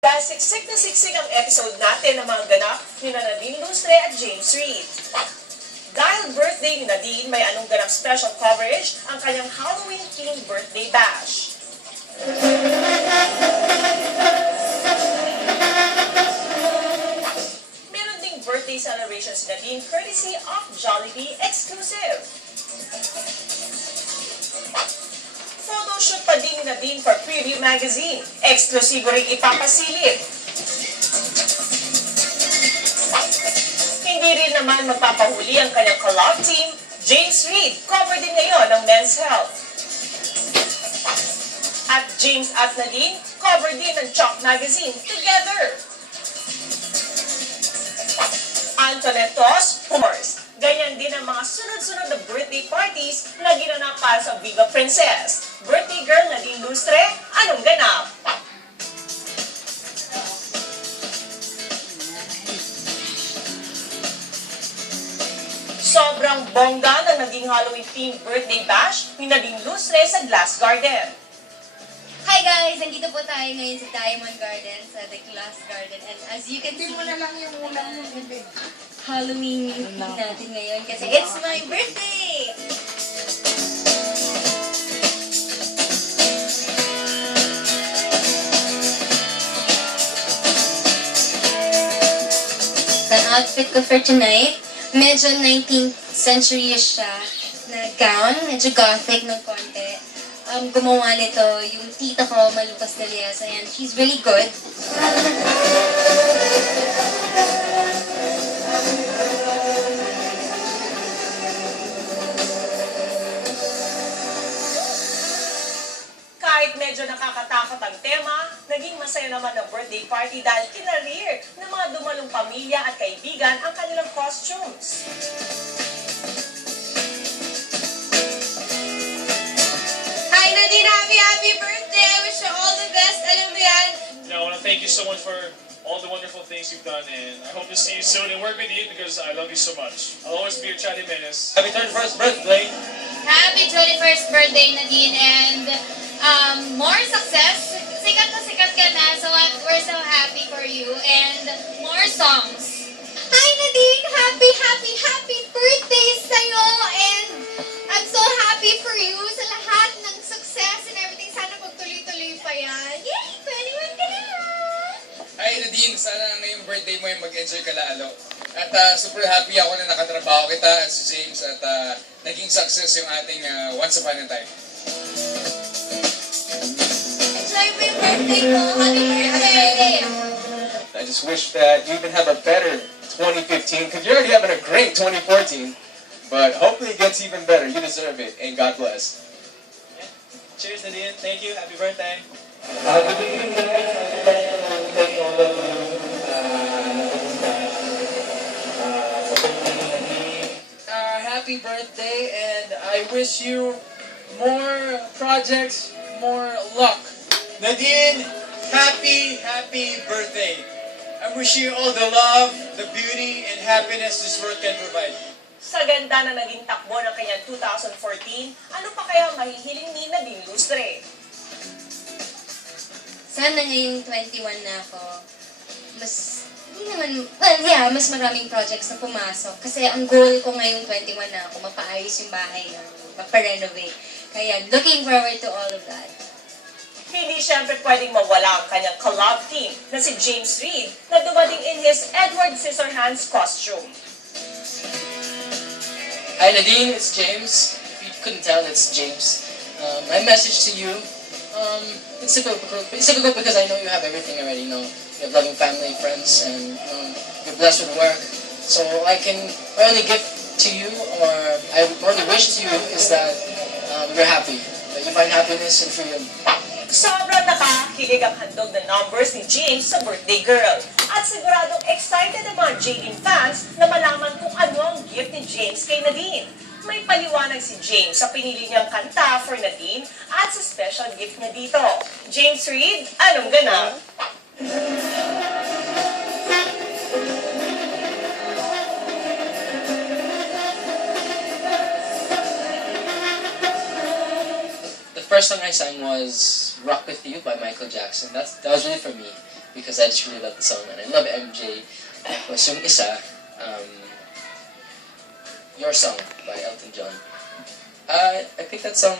Dahil siksik na siksik ang episode natin ng mga ganap ni Nadine Lustre at James Reid. Dahil birthday ni Nadine, may anong ganap special coverage ang kanyang Halloween-themed birthday bash. Meron ding birthday celebration si Nadine courtesy of Jollibee Exclusive. Photoshoot pa din ni Nadine for Preview Magazine. Eksklusibo rin ipapasilip. Hindi rin naman magpapahuli ang kanyang collab team. James Reid, cover din ngayon ng Men's Health. At James at Nadine, cover din ng Chalk Magazine together. Antonettos, Humors. Ganyan din ang mga sunod-sunod na birthday parties na ginanap para sa Viva Princess. Birthday girl Nadine Lustre, anong ganap? Sobrang bongga ng naging Halloween-themed birthday bash ni Nadine Lustre sa Glass Garden. Hi guys! Nandito po tayo ngayon sa Diamond Garden, sa The Glass Garden. And as you can see, Hindi mo na lang yung ulang mo, bebe. Halloween theme natin ngayon kasi it's my birthday! Ang outfit ko for tonight, medyo 19th century-ish siya na gown, medyo gothic ng konti. Gumawa nito yung tita ko, Malucas de Liesa, and she's really good. Kahit medyo nakakatakot ang tema, naging masaya naman ang birthday party dahil kinarir ng mga dumalong pamilya at kaibigan ang kanilang costumes. Hi Nadine! Happy birthday! I wish you all the best! Alam mo yan? I want to thank you so much for all the wonderful things you've done, and I hope to see you soon and work with you because I love you so much. I'll always be your chatty menace. Happy 31st birthday! Happy 21st birthday, Nadine, and more success. Sikat ka na, so we're so happy for you, and more songs. Hi, Nadine! Happy birthday sa'yo, and I'm so happy for you sa lahat ng success and everything. Sana magtuloy-tuloy pa yan. Yay! 21 ka na! Hi Nadine, sana ngayong birthday mo yung mag-enjoy ka lalo. At super happy ako na nakatrabaho kita at si James at naging success yung ating Once Upon a Time. Enjoy mo yung birthday ko. Happy birthday! I just wish that you even have a better 2015, because you're already having a great 2014. But hopefully it gets even better. You deserve it, and God bless. Cheers, Nadine. Thank you. Happy birthday. Good evening, guys. I'd like to thank all of you. Happy birthday, and I wish you more projects, more luck. Nadine, happy birthday. I wish you all the love, the beauty, and happiness this world can provide. Sa ganda na naging takbo ng kanyang 2014, ano pa kaya mahihiling ni Nadine Lustre? Sana ngayong 21 na ako, mas maraming projects na pumasok. Kasi ang goal ko ngayong 21 na ako, mapaayos yung bahay na, maparenovate. Kaya looking forward to all of that. Hindi siyempre pwedeng mawala ang kanyang collab team na si James Reid na dumating in his Edward Scissorhands costume. Hi Nadine, it's James. If you couldn't tell, it's James. My message to you, it's difficult because I know you have everything already. You know, you have loving family, friends, and you're blessed with work. So my only gift to you, or I only wish to you, is that you're happy, that you find happiness and freedom. Sobrang nakakilig ang handog na numbers ni James sa birthday girl. At siguradong excited ang mga Jadine fans na malaman kung ano ang gift ni James kay Nadine. May paliwanag si James sa pinili niyang kanta for Nadine at sa special gift niya dito. James Reid, anong ganap? The first song I sang was Rock With You by Michael Jackson. That was really for me. because I just really love the song and I love MJ. Tapos yung isa, Your Song by Elton John. I picked that song.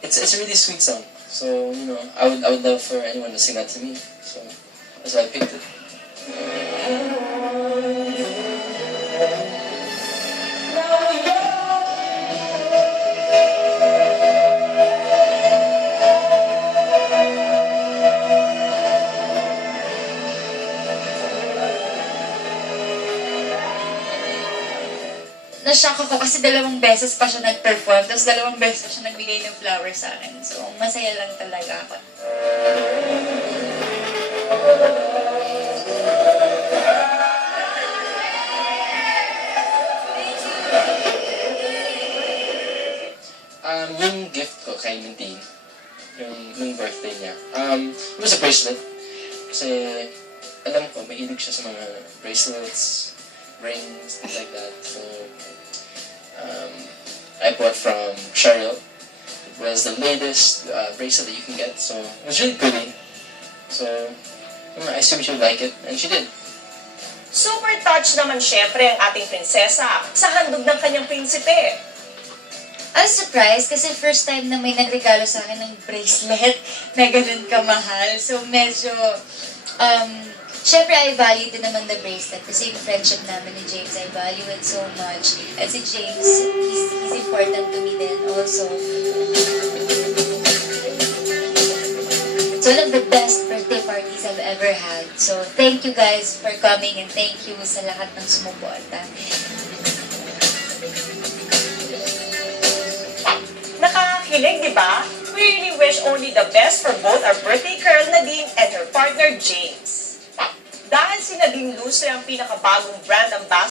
It's a really sweet song. So, you know, I would love for anyone to sing that to me. So that's why I picked it. Na-shock ako kasi 2 beses pa siya nag-perform, tapos 2 beses pa siya nagbigay ng flowers sa akin. So, masaya lang talaga ako. Yung gift ko kay Nadine, yung birthday niya, it was a bracelet. Kasi alam ko, mahilig siya sa mga bracelets, rings, things like that. So, I bought from Cheryl. It was the latest bracelet that you can get, so it was really pretty. So, I assumed she would like it, and she did. Super touched naman syempre ang ating prinsesa sa handog ng kanyang prinsipe. I was surprised kasi first time na may nagregalo sa akin ng bracelet na ganun kamahal. So medyo, syempre I value din naman the bracelet kasi yung friendship namin ni James, I value it so much. And si James, he's important to me then also. It's one of the best birthday parties I've ever had. So thank you guys for coming and thank you sa lahat ng sumuporta. Nakakakilig, di ba? We really wish only the best for both our birthday girl Nadine and her partner James. Dahil si Nadine Lustre ang pinakabagong brand ambassador